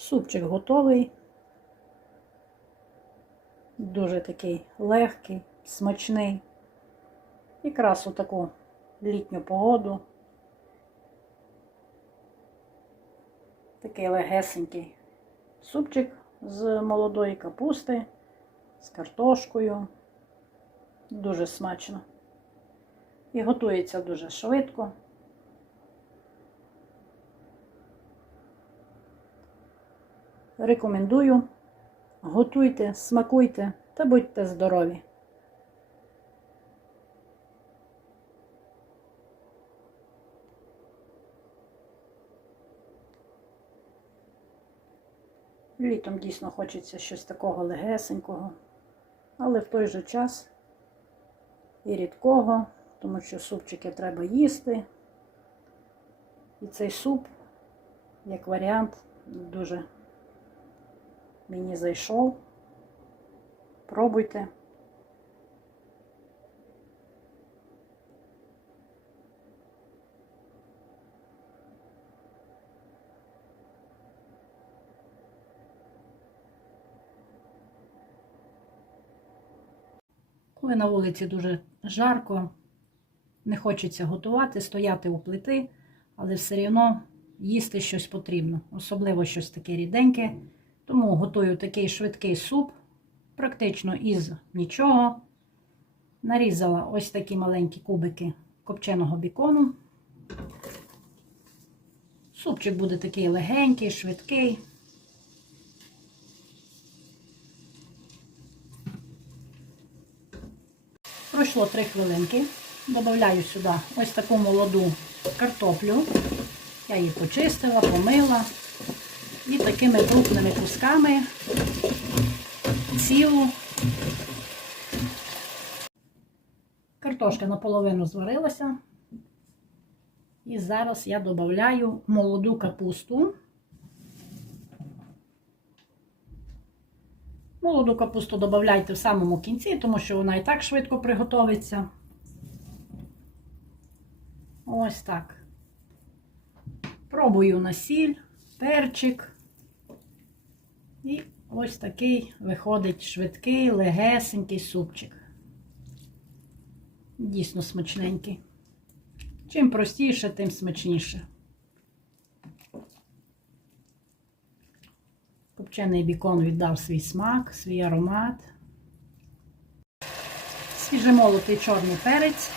Супчик готовий. Дуже такий легкий, смачний. Якраз у таку літню погоду. Такий легесенький супчик з молодої капусти, з картошкою. Дуже смачно. І готується дуже швидко. Рекомендую. Готуйте, смакуйте та будьте здорові! Літом дійсно хочеться щось такого легесенького, але в той же час і рідкого, тому що супчики треба їсти. І цей суп, як варіант, дуже мені зайшов. Пробуйте. Коли на вулиці дуже жарко, не хочеться готувати, стояти у плити, але все одно їсти щось потрібно, особливо щось таке ріденьке. Тому готую такий швидкий суп, практично із нічого. Нарізала ось такі маленькі кубики копченого бікону. Супчик буде такий легенький, швидкий. Пройшло 3 хвилинки. Добавляю сюди ось таку молоду картоплю. Я її почистила, помила. І такими крупними кусками цілу. Картошка наполовину зварилася. І зараз я додаю молоду капусту. Молоду капусту додавайте в самому кінці, тому що вона і так швидко приготовиться. Ось так. Пробую на сіль, перчик. І ось такий виходить швидкий, легесенький супчик. Дійсно смачненький. Чим простіше, тим смачніше. Копчений бікон віддав свій смак, свій аромат. Свіжемолотий чорний перець.